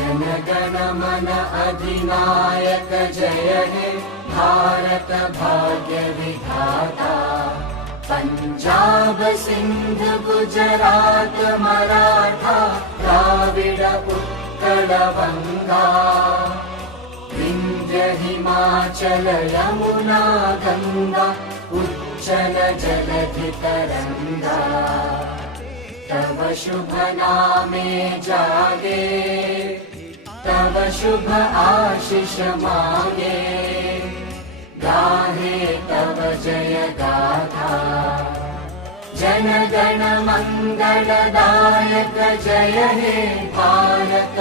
जनगण मन अधिनायक जय हे भारत भाग्य विधाता। पंजाब सिंध गुजरात मराठा द्राविड उत्कल बंगा। विंध्य हिमाचल यमुना गंगा उच्चल जलधि तरंगा। तव शुभ नामे जागे तव शुभ आशीष मांगे। गाहे तव जय गाथा जनगण मंगलदायक जय हे भारत